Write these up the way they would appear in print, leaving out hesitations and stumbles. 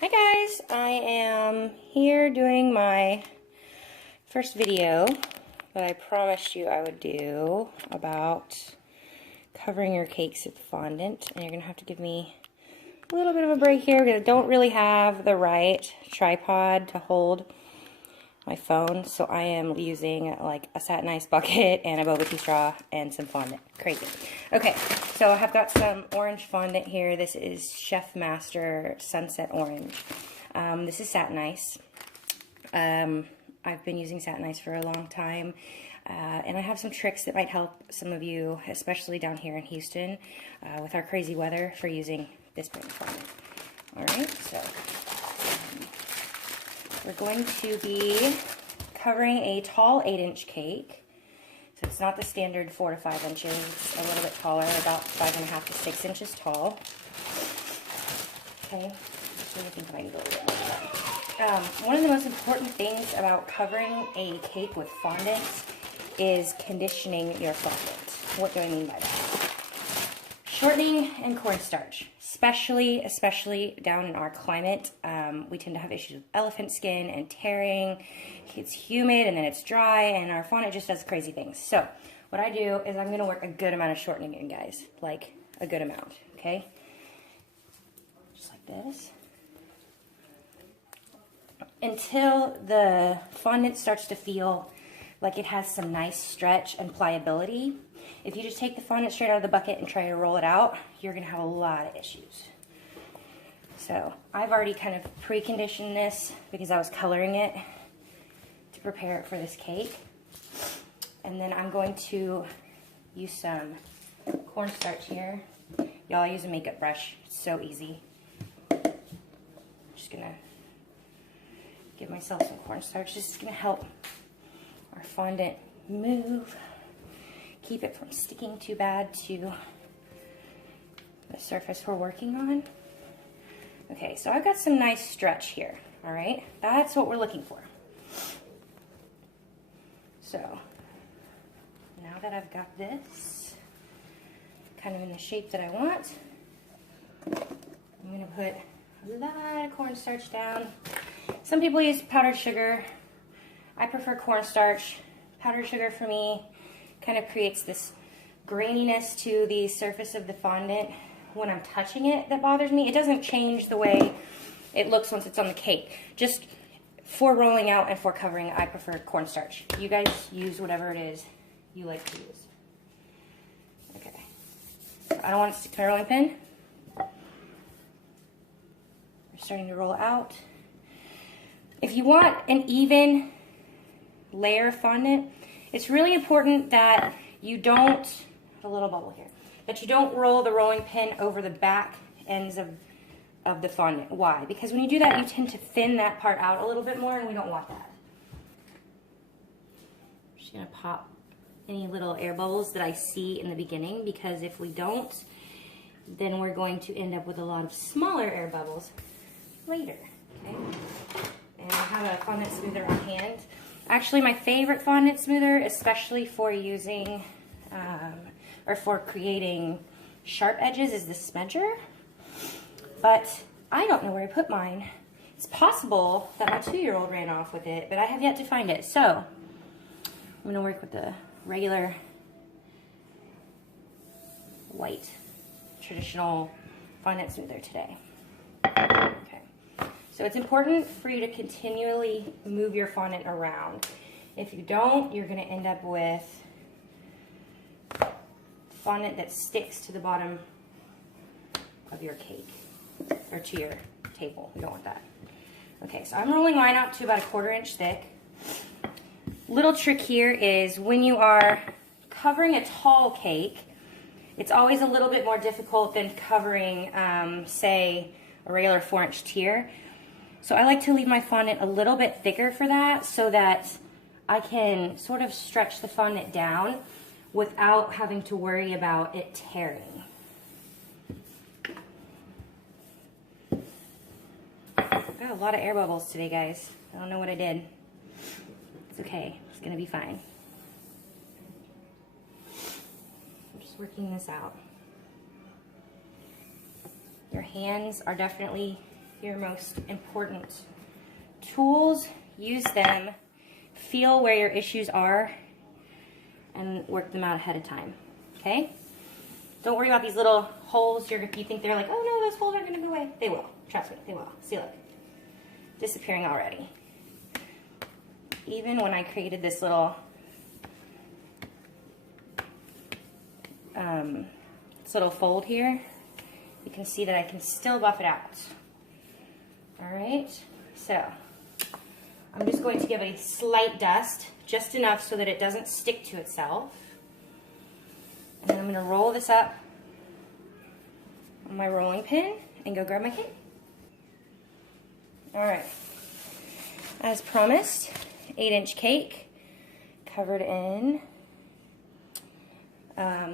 Hi guys, I am here doing my first video that I promised you I would do about covering your cakes with fondant, and you're going to have to give me a little bit of a break here because I don't really have the right tripod to hold my phone, so I am using like a satin ice bucket and a boba tea straw and some fondant. Crazy. Okay, so I have got some orange fondant here. This is Chef Master Sunset Orange. This is satin ice. I've been using satin ice for a long time, and I have some tricks that might help some of you, especially down here in Houston, with our crazy weather, for using this brand of fondant. Alright, so we're going to be covering a tall 8-inch cake. So it's not the standard 4 to 5 inches, it's a little bit taller, about 5.5 to 6 inches tall. Okay, so I think I might go a little bit more. One of the most important things about covering a cake with fondant is conditioning your fondant. What do I mean by that? Shortening and cornstarch, especially down in our climate. We tend to have issues with elephant skin and tearing. It's humid and then it's dry, and our fondant just does crazy things. So what I do is I'm going to work a good amount of shortening in, guys, like a good amount, okay? Just like this. Until the fondant starts to feel like it has some nice stretch and pliability. If you just take the fondant straight out of the bucket and try to roll it out, you're going to have a lot of issues. So I've already kind of preconditioned this because I was coloring it to prepare it for this cake. And then I'm going to use some cornstarch here. Y'all, use a makeup brush. It's so easy. I'm just going to give myself some cornstarch. This is going to help our fondant move. Keep it from sticking too bad to the surface we're working on. Okay, so I've got some nice stretch here, all right? That's what we're looking for. So, now that I've got this kind of in the shape that I want, I'm gonna put a lot of cornstarch down. Some people use powdered sugar. I prefer cornstarch. Powdered sugar for me kind of creates this graininess to the surface of the fondant when I'm touching it that bothers me. It doesn't change the way it looks once it's on the cake. Just for rolling out and for covering, I prefer cornstarch. You guys use whatever it is you like to use. Okay. So I don't want it to stick to my rolling pin. We're starting to roll out. If you want an even layer of fondant, it's really important that you don't, a little bubble here, that you don't roll the rolling pin over the back ends of the fondant. Why? Because when you do that, you tend to thin that part out a little bit more, and we don't want that. I'm just going to pop any little air bubbles that I see in the beginning, because if we don't, then we're going to end up with a lot of smaller air bubbles later. Okay? And I have a fondant smoother on hand. Actually, my favorite fondant smoother, especially for using or for creating sharp edges, is the smudger. But I don't know where I put mine. It's possible that my 2-year-old ran off with it, but I have yet to find it. So I'm going to work with the regular white traditional fondant smoother today. Okay. So it's important for you to continually move your fondant around. If you don't, you're going to end up with fondant that sticks to the bottom of your cake or to your table. We don't want that. Okay, so I'm rolling mine out to about a 1/4 inch thick. Little trick here is when you are covering a tall cake, it's always a little bit more difficult than covering, say, a regular 4-inch tier. So I like to leave my fondant a little bit thicker for that, so that I can sort of stretch the fondant down without having to worry about it tearing. I've got a lot of air bubbles today, guys. I don't know what I did. It's okay. It's going to be fine. I'm just working this out. Your hands are definitely your most important tools. Use them, feel where your issues are, and work them out ahead of time, okay? Don't worry about these little holes. You think they're like, oh no, those holes aren't gonna go away. They will, trust me, they will. See, look, disappearing already. Even when I created this little fold here, you can see that I can still buff it out. All right, so I'm just going to give a slight dust, just enough so that it doesn't stick to itself. And then I'm going to roll this up on my rolling pin and go grab my cake. All right, as promised, 8-inch cake covered in,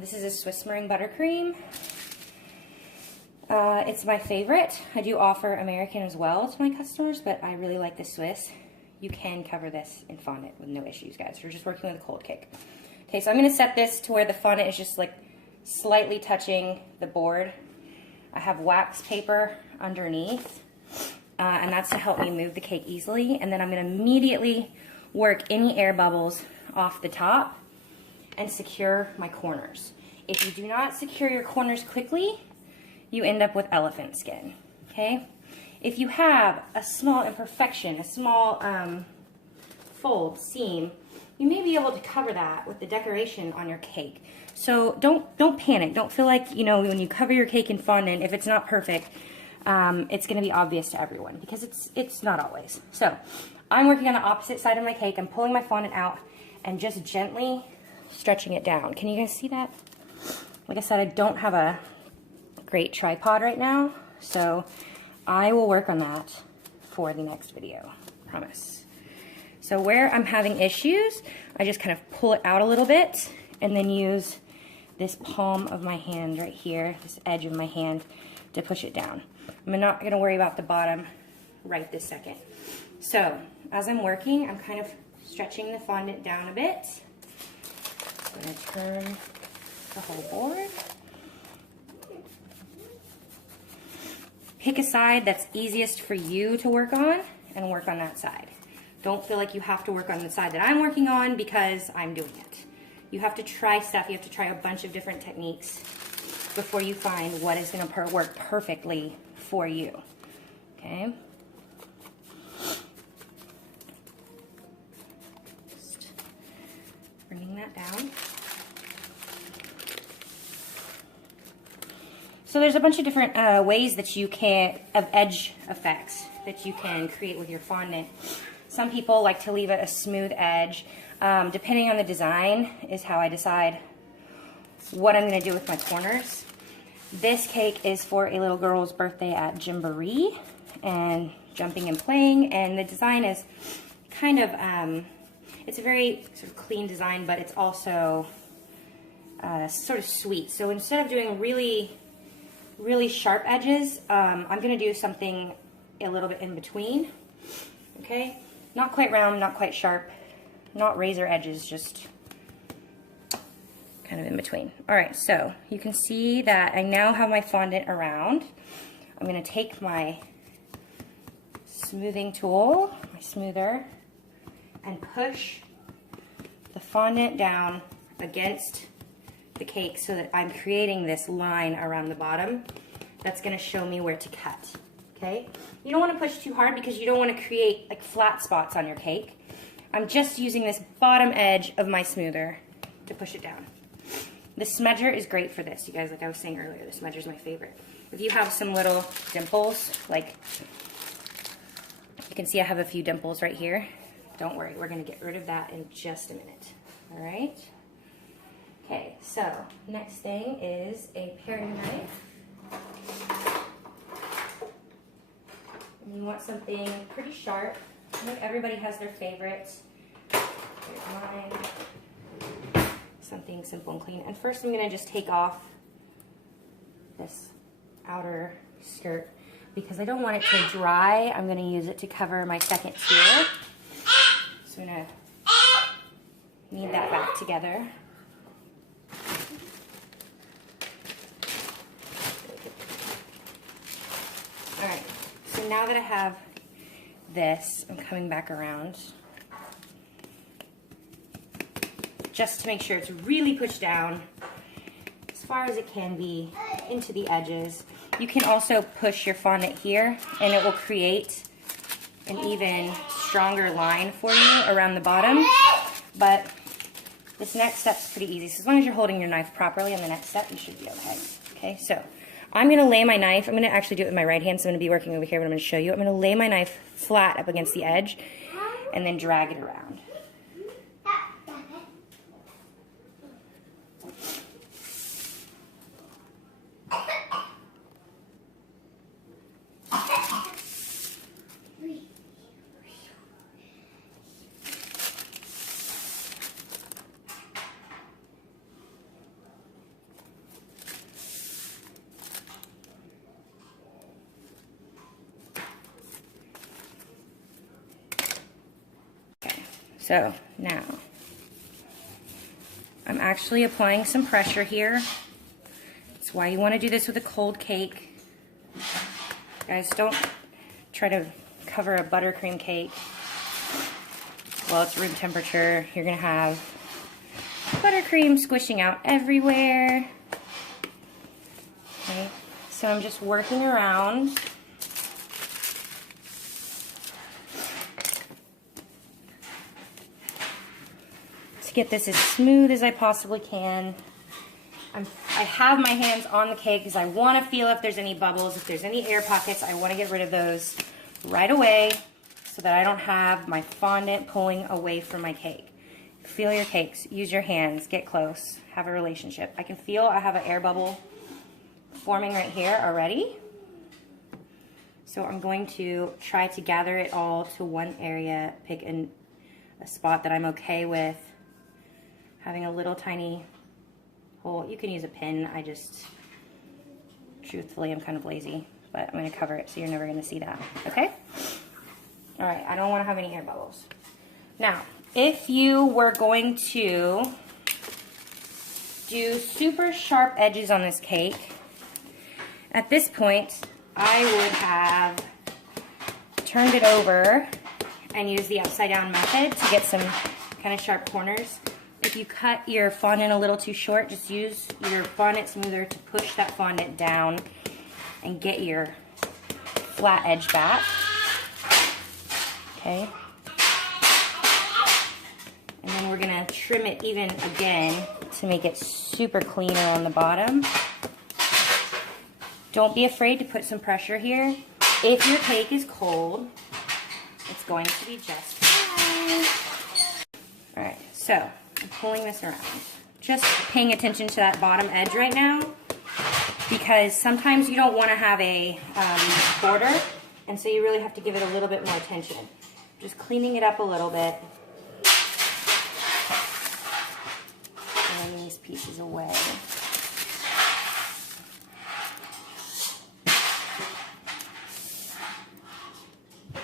this is a Swiss meringue buttercream. It's my favorite. I do offer American as well to my customers, but I really like the Swiss. You can cover this in fondant with no issues, guys. We're just working with a cold cake. Okay, so I'm gonna set this to where the fondant is just like slightly touching the board. I have wax paper underneath, and that's to help me move the cake easily. And then I'm gonna immediately work any air bubbles off the top and secure my corners. If you do not secure your corners quickly, you end up with elephant skin, okay? If you have a small imperfection, a small fold, seam, you may be able to cover that with the decoration on your cake. So don't panic. Don't feel like, you know, when you cover your cake in fondant, if it's not perfect, it's gonna be obvious to everyone, because it's not always. So I'm working on the opposite side of my cake. I'm pulling my fondant out and just gently stretching it down. Can you guys see that? Like I said, I don't have a great tripod right now, so I will work on that for the next video, promise. So where I'm having issues, I just kind of pull it out a little bit and then use this palm of my hand right here, this edge of my hand, to push it down. I'm not gonna worry about the bottom right this second. So as I'm working, I'm kind of stretching the fondant down a bit. I'm gonna turn the whole board. Pick a side that's easiest for you to work on and work on that side. Don't feel like you have to work on the side that I'm working on because I'm doing it. You have to try stuff. You have to try a bunch of different techniques before you find what is going to work perfectly for you. Okay? Just bringing that down. So there's a bunch of different ways that you can, of edge effects that you can create with your fondant. Some people like to leave it a smooth edge. Depending on the design is how I decide what I'm gonna do with my corners. This cake is for a little girl's birthday at Gymboree and jumping and playing, and the design is kind of, it's a very sort of clean design, but it's also sort of sweet. So instead of doing really sharp edges, I'm gonna do something a little bit in between, okay? Not quite round, not quite sharp, not razor edges, just kind of in between. All right, so you can see that I now have my fondant around. I'm gonna take my smoothing tool, my smoother, and push the fondant down against the cake so that I'm creating this line around the bottom that's going to show me where to cut, okay? You don't want to push too hard because you don't want to create like flat spots on your cake. I'm just using this bottom edge of my smoother to push it down. The smudger is great for this, you guys, like I was saying earlier, the smudger is my favorite. If you have some little dimples, like you can see I have a few dimples right here, don't worry, we're going to get rid of that in just a minute, all right? Okay, so next thing is a paring knife. And you want something pretty sharp. I think everybody has their favorite. Here's mine. Something simple and clean. And first I'm going to just take off this outer skirt because I don't want it to dry. I'm going to use it to cover my second tier. So I'm going to knead that back together. Alright, so now that I have this, I'm coming back around just to make sure it's really pushed down as far as it can be into the edges. You can also push your fondant here and it will create an even stronger line for you around the bottom. But this next step's pretty easy. So as long as you're holding your knife properly on the next step, you should be okay. Okay, so I'm going to lay my knife. I'm going to actually do it with my right hand, so I'm going to be working over here, but I'm going to show you. I'm going to lay my knife flat up against the edge and then drag it around. So now, I'm actually applying some pressure here. That's why you want to do this with a cold cake. Guys, don't try to cover a buttercream cake while it's room temperature. You're going to have buttercream squishing out everywhere. Okay, so I'm just working around. To get this as smooth as I possibly can. I have my hands on the cake because I want to feel if there's any bubbles, if there's any air pockets. I want to get rid of those right away so that I don't have my fondant pulling away from my cake. Feel your cakes. Use your hands. Get close. Have a relationship. I can feel I have an air bubble forming right here already. So I'm going to try to gather it all to one area, pick a spot that I'm okay with. Having a little tiny hole. You can use a pin. I just, truthfully, I'm kind of lazy, but I'm going to cover it so you're never going to see that. Okay? All right, I don't want to have any air bubbles. Now, if you were going to do super sharp edges on this cake, at this point, I would have turned it over and used the upside down method to get some kind of sharp corners. If you cut your fondant a little too short, just use your fondant smoother to push that fondant down and get your flat edge back. Okay. And then we're going to trim it even again to make it super cleaner on the bottom. Don't be afraid to put some pressure here. If your cake is cold, it's going to be just fine. All right, so I'm pulling this around. Just paying attention to that bottom edge right now because sometimes you don't want to have a border, and so you really have to give it a little bit more attention. Just cleaning it up a little bit. Throwing these pieces away.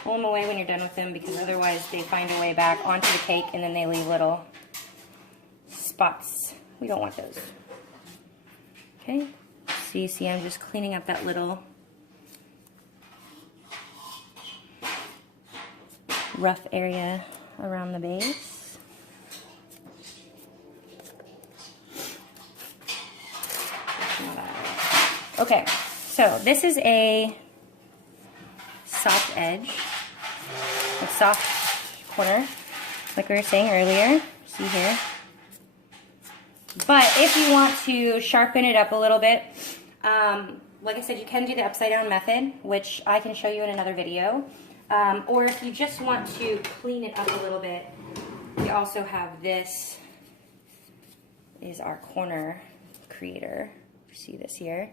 Pull them away when you're done with them because otherwise they find a way back onto the cake and then they leave little spots. We don't want those. Okay, so you see I'm just cleaning up that little rough area around the base. Okay, so this is a soft edge, a soft corner, like we were saying earlier. See here. But if you want to sharpen it up a little bit, like I said, you can do the upside down method, which I can show you in another video. Or if you just want to clean it up a little bit, we also have this is our corner creator. See this here?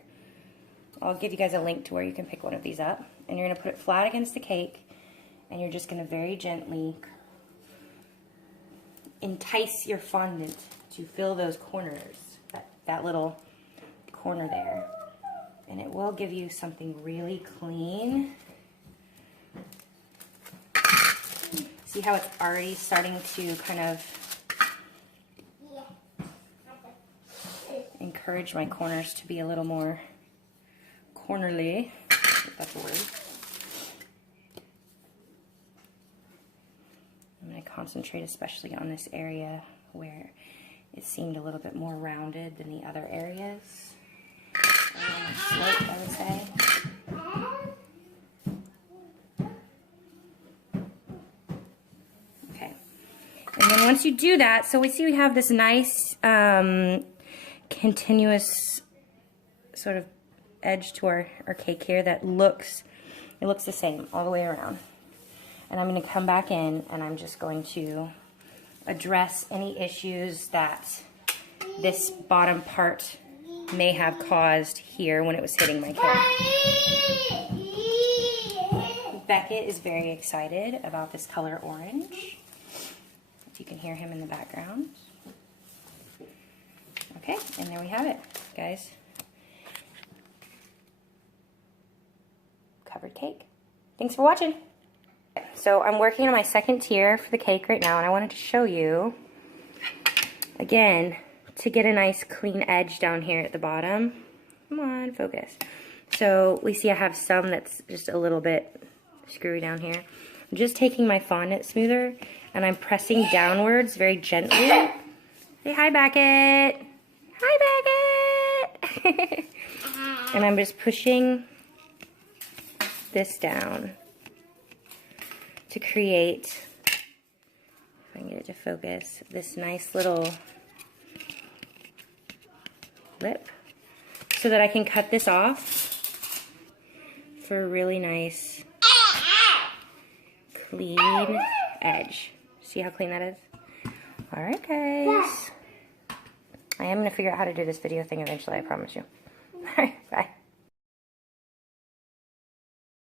I'll give you guys a link to where you can pick one of these up. And you're going to put it flat against the cake, and you're just going to very gently entice your fondant to fill those corners, that little corner there. And it will give you something really clean. See how it's already starting to kind of encourage my corners to be a little more cornerly, if that's a word. concentrate especially on this area where it seemed a little bit more rounded than the other areas. Slope, I would say. Okay. And then once you do that, so we have this nice continuous sort of edge to our cake here that looks the same all the way around. And I'm going to come back in and I'm just going to address any issues that this bottom part may have caused here when it was hitting my cake. Beckett is very excited about this color orange. If you can hear him in the background. Okay, and there we have it, guys. Covered cake. Thanks for watching. So I'm working on my second tier for the cake right now, and I wanted to show you, again, to get a nice clean edge down here at the bottom. Come on, focus. So we see I have some that's just a little bit screwy down here. I'm just taking my fondant smoother and I'm pressing downwards very gently. Say hi, Beckett. Hi, Beckett. And I'm just pushing this down to create, if I can get it to focus, this nice little lip so that I can cut this off for a really nice clean edge. See how clean that is? Alright, guys. I am going to figure out how to do this video thing eventually, I promise you. Alright.